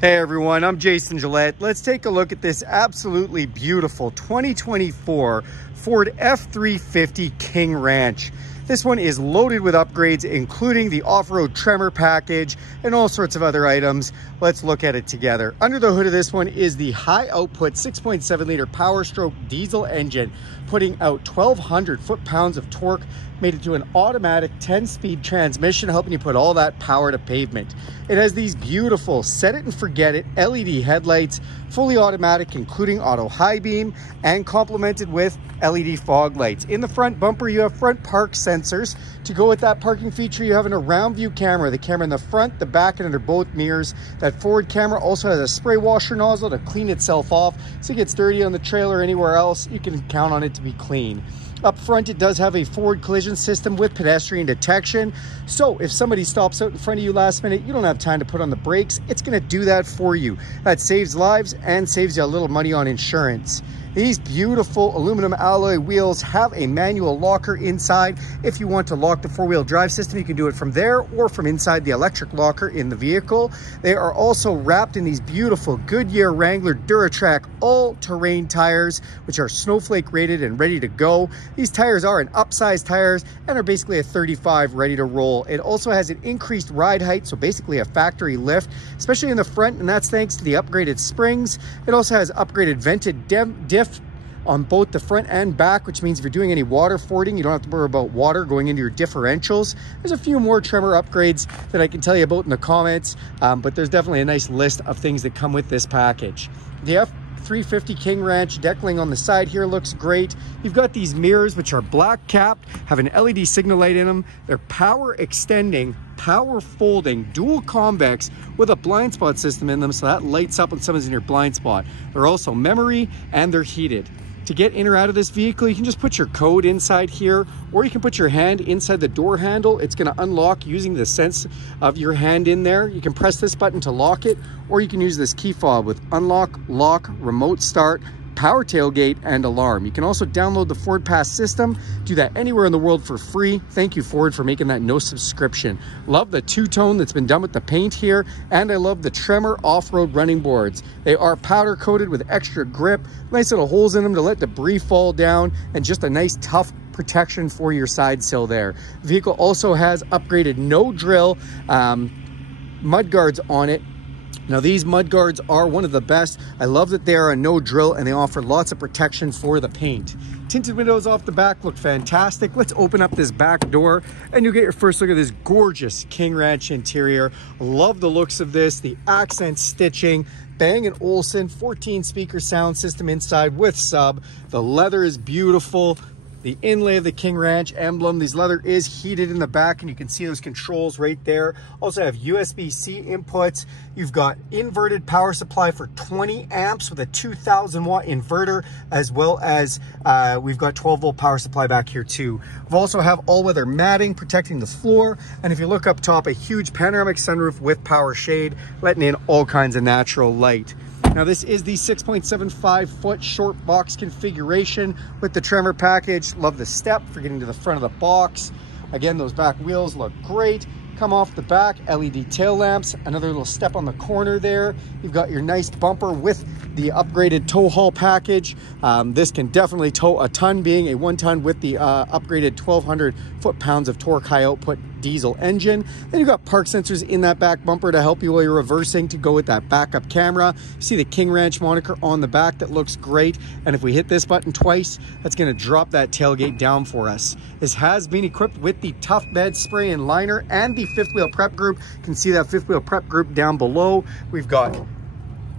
Hey everyone, I'm Jason Gillette. Let's take a look at this absolutely beautiful 2024 Ford F-350 King Ranch. This one is loaded with upgrades, including the off-road Tremor Package and all sorts of other items. Let's look at it together. Under the hood of this one is the high output 6.7 liter Powerstroke diesel engine, putting out 1,200 foot-pounds of torque, made it to an automatic 10-speed transmission, helping you put all that power to pavement. It has these beautiful set it and forget it LED headlights, fully automatic, including auto high beam, and complemented with LED fog lights. In the front bumper, you have front park sensors. To go with that parking feature, you have an around view camera, the camera in the front, the back, and under both mirrors. That forward camera also has a spray washer nozzle to clean itself off, so it gets dirty on the trailer or anywhere else, you can count on it to be clean. Up front, it does have a forward collision system with pedestrian detection. So if somebody stops out in front of you last minute, you don't have time to put on the brakes, it's gonna do that for you. That saves lives and saves you a little money on insurance. These beautiful aluminum alloy wheels have a manual locker inside. If you want to lock the four-wheel drive system, you can do it from there or from inside the electric locker in the vehicle. They are also wrapped in these beautiful Goodyear Wrangler Duratrack all-terrain tires, which are snowflake rated and ready to go. These tires are an upsized tires and are basically a 35 ready to roll. It also has an increased ride height, so basically a factory lift, especially in the front, and that's thanks to the upgraded springs. It also has upgraded vented diff on both the front and back, which means if you're doing any water fording, you don't have to worry about water going into your differentials. There's a few more Tremor upgrades that I can tell you about in the comments, but there's definitely a nice list of things that come with this package. The F-350 King Ranch deckling on the side here looks great. You've got these mirrors, which are black capped, have an LED signal light in them. They're power extending, power folding, dual convex with a blind spot system in them, so that lights up when someone's in your blind spot. They're also memory and they're heated. To get in or out of this vehicle, you can just put your code inside here, or you can put your hand inside the door handle. It's going to unlock using the sense of your hand in there. You can press this button to lock it, or you can use this key fob with unlock, lock, remote start, power tailgate, and alarm. You can also download the Ford Pass system. Do that anywhere in the world for free. Thank you, Ford, for making that no subscription. Love the two-tone that's been done with the paint here, and I love the Tremor off-road running boards. They are powder coated with extra grip, nice little holes in them to let debris fall down, and just a nice tough protection for your side sill there. The vehicle also has upgraded no drill mud guards on it. Now these mud guards are one of the best. I love that they are a no drill and they offer lots of protection for the paint. Tinted windows off the back look fantastic. Let's open up this back door and you'll get your first look at this gorgeous King Ranch interior. Love the looks of this, the accent stitching, Bang & Olufsen 14 speaker sound system inside with sub. The leather is beautiful. The inlay of the King Ranch emblem, this leather is heated in the back and you can see those controls right there. Also have USB-C inputs. You've got inverted power supply for 20 amps with a 2000 watt inverter, as well as we've got 12 volt power supply back here too. We also have all-weather matting protecting the floor. And if you look up top, a huge panoramic sunroof with power shade, letting in all kinds of natural light. Now this is the 6.75 foot short box configuration with the Tremor package. Love the step for getting to the front of the box. Again, those back wheels look great. Come off the back, LED tail lamps, another little step on the corner there. You've got your nice bumper with the upgraded tow haul package. This can definitely tow a ton, being a 1 ton with the upgraded 1,200 foot-pounds of torque high output diesel engine. Then you've got park sensors in that back bumper to help you while you're reversing to go with that backup camera. You see the King Ranch moniker on the back, that looks great. And if we hit this button twice, that's gonna drop that tailgate down for us. This has been equipped with the Tough Bed spray and liner and the fifth wheel prep group. You can see that fifth wheel prep group down below. We've got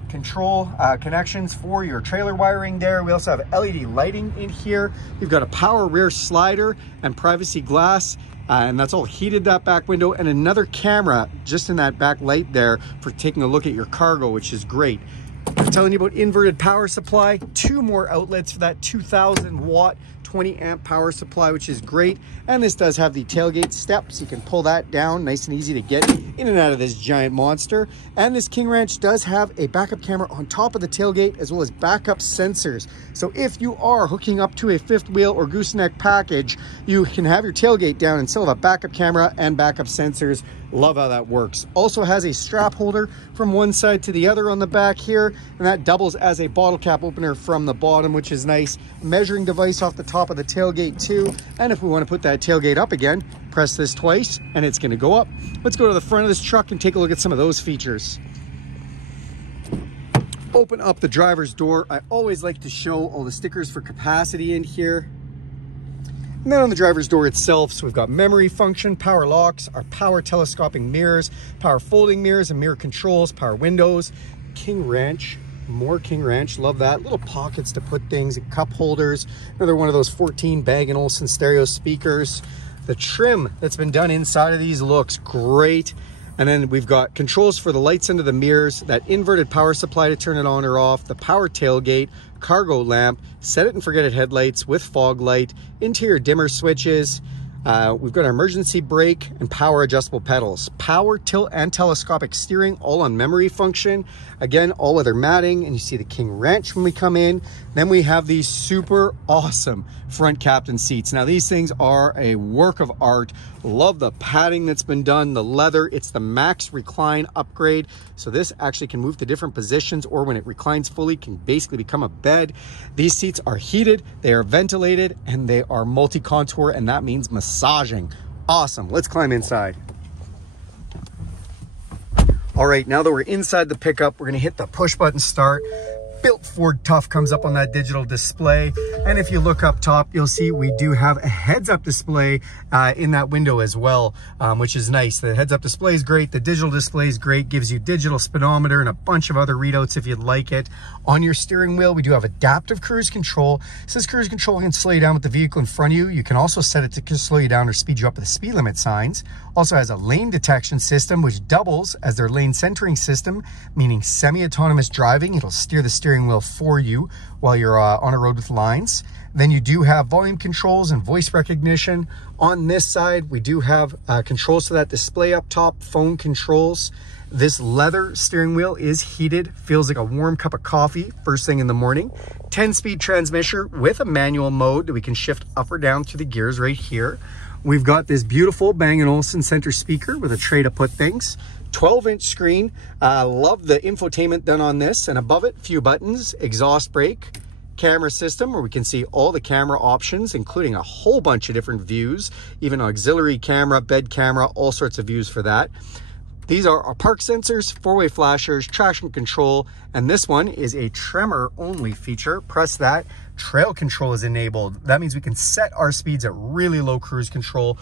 control connections for your trailer wiring there. We also have LED lighting in here. You've got a power rear slider and privacy glass. And that's all heated, that back window, and another camera just in that back light there for taking a look at your cargo, which is great. I was telling you about inverted power supply, 2 more outlets for that 2000 watt 20 amp power supply, which is great. And this does have the tailgate steps. You can pull that down, nice and easy to get in and out of this giant monster. And this King Ranch does have a backup camera on top of the tailgate, as well as backup sensors. So if you are hooking up to a fifth wheel or gooseneck package, you can have your tailgate down and still have a backup camera and backup sensors Love how that works. Also has a strap holder from one side to the other on the back here, and that doubles as a bottle cap opener from the bottom, which is nice. Measuring device off the top of the tailgate too. And if we want to put that tailgate up again, press this twice and it's going to go up. Let's go to the front of this truck and take a look at some of those features. Open up the driver's door. I always like to show all the stickers for capacity in here. And then on the driver's door itself, so we've got memory function, power locks, our power telescoping mirrors, power folding mirrors and mirror controls, power windows, king ranch, more king ranch, love that. Little pockets to put things, and cup holders, another one of those 14 Bang & Olufsen stereo speakers. The trim that's been done inside of these looks great. And then we've got controls for the lights under the mirrors, that inverted power supply to turn it on or off, the power tailgate, cargo lamp, set it and forget it headlights with fog light, interior dimmer switches. We've got our emergency brake and power adjustable pedals, power tilt and telescopic steering, all on memory function. Again, all weather matting, and you see the king ranch when we come in. Then we have these super awesome front captain seats. Now these things are a work of art. Love the padding that's been done, the leather. It's the Max Recline upgrade. So this actually can move to different positions, or when it reclines fully, can basically become a bed. These seats are heated, they are ventilated, and they are multi-contour, and that means massaging. Awesome. Let's climb inside. All right, now that we're inside the pickup, we're gonna hit the push button start. Built Ford Tough comes up on that digital display. And if you look up top, you'll see we do have a heads-up display in that window as well, which is nice. The heads-up display is great. The digital display is great. Gives you digital speedometer and a bunch of other readouts if you'd like it. On your steering wheel, we do have adaptive cruise control. Since cruise control can slow you down with the vehicle in front of you, you can also set it to slow you down or speed you up with the speed limit signs. Also has a lane detection system, which doubles as their lane centering system, meaning semi-autonomous driving. It'll steer the steering wheel for you while you're on a road with lines. Then you do have volume controls and voice recognition. On this side, we do have controls to that display up top, phone controls. This leather steering wheel is heated, feels like a warm cup of coffee first thing in the morning. 10-speed transmission with a manual mode that we can shift up or down through the gears right here. We've got this beautiful Bang & Olufsen center speaker with a tray to put things. 12-inch screen. Love the infotainment done on this, and above it, few buttons, exhaust brake, camera system where we can see all the camera options, including a whole bunch of different views, even auxiliary camera, bed camera, all sorts of views for that. These are our park sensors, four-way flashers, traction control, and this one is a tremor only feature. Press that. Trail control is enabled. That means we can set our speeds at really low cruise control.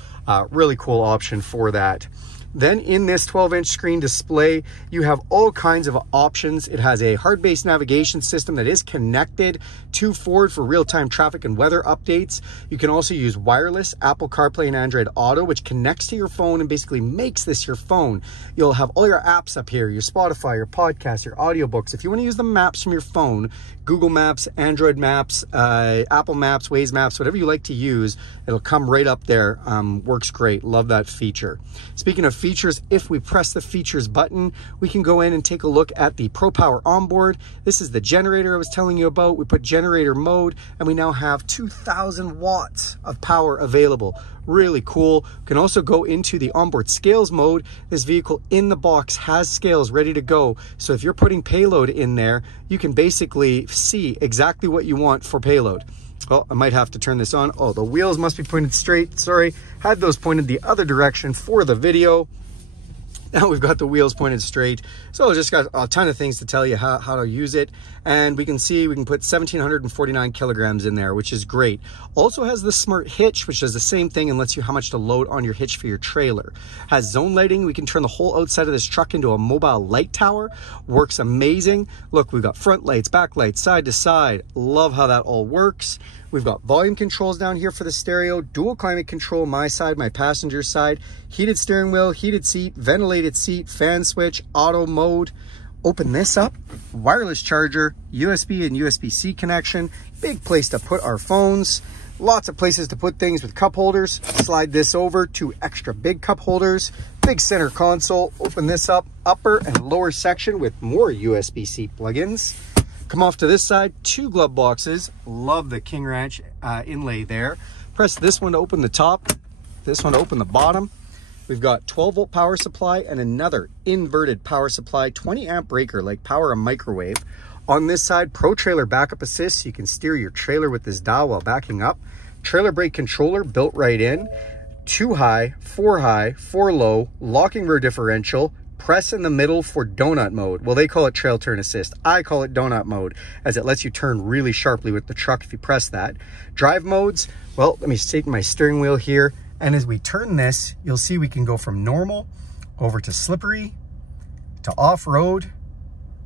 Really cool option for that. Then in this 12-inch screen display, you have all kinds of options. It has a hard-based navigation system that is connected to Ford for real-time traffic and weather updates. You can also use wireless Apple CarPlay and Android Auto, which connects to your phone and basically makes this your phone. You'll have all your apps up here, your Spotify, your podcasts, your audiobooks. If you want to use the maps from your phone, Google Maps, Android Maps, Apple Maps, Waze Maps, whatever you like to use, it'll come right up there. Works great. Love that feature. Speaking of features, if we press the features button, we can go in and take a look at the Pro Power onboard. This is the generator I was telling you about. We put generator mode, and we now have 2,000 watts of power available. Really cool. We can also go into the onboard scales mode. This vehicle in the box has scales ready to go. So if you're putting payload in there, you can basically see exactly what you want for payload. Oh, I might have to turn this on. Oh, the wheels must be pointed straight. Sorry, had those pointed the other direction for the video. Now we've got the wheels pointed straight. So I just got a ton of things to tell you how to use it. And we can see we can put 1,749 kilograms in there, which is great. Also has the smart hitch, which does the same thing and lets you how much to load on your hitch for your trailer. Has zone lighting. We can turn the whole outside of this truck into a mobile light tower. Works amazing. Look, we've got front lights, back lights, side to side. Love how that all works. We've got volume controls down here for the stereo, dual climate control, my side, my passenger side, heated steering wheel, heated seat, ventilated seat, fan switch, auto mode. Open this up, wireless charger, USB and USB-C connection, big place to put our phones, lots of places to put things with cup holders. Slide this over, 2 extra big cup holders, big center console. Open this up, upper and lower section with more USB-C plugins. Come off to this side, 2 glove boxes. Love the King Ranch inlay there. Press this one to open the top, this one to open the bottom. We've got 12-volt power supply and another inverted power supply, 20-amp breaker, like power a microwave. On this side, Pro Trailer Backup Assist, so you can steer your trailer with this dial while backing up. Trailer brake controller built right in. 2 high, 4 low, locking rear differential, press in the middle for donut mode. Well, they call it trail turn assist. I call it donut mode, as it lets you turn really sharply with the truck if you press that. Drive modes, well, let me take my steering wheel here. And as we turn this, you'll see we can go from normal over to slippery, to off-road,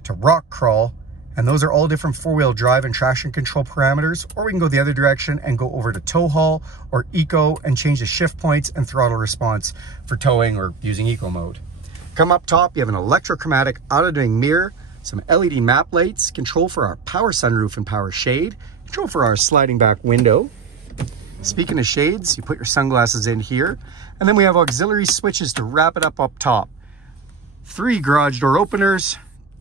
to rock crawl. And those are all different 4-wheel drive and traction control parameters. Or we can go the other direction and go over to tow haul or eco and change the shift points and throttle response for towing or using eco mode. Come up top, you have an electrochromatic auto-dimming mirror, some LED map lights, control for our power sunroof and power shade, control for our sliding back window. Speaking of shades, you put your sunglasses in here, and then we have auxiliary switches to wrap it up top. 3 garage door openers.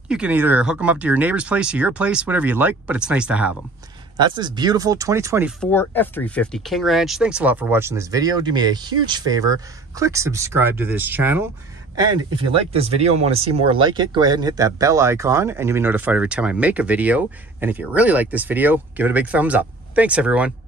You can either hook them up to your neighbor's place or your place, whatever you like, but it's nice to have them. That's this beautiful 2024 F-350 King Ranch. Thanks a lot for watching this video. Do me a huge favor, click subscribe to this channel. And if you like this video and want to see more like it, go ahead and hit that bell icon and you'll be notified every time I make a video. And if you really like this video, give it a big thumbs up. Thanks, everyone.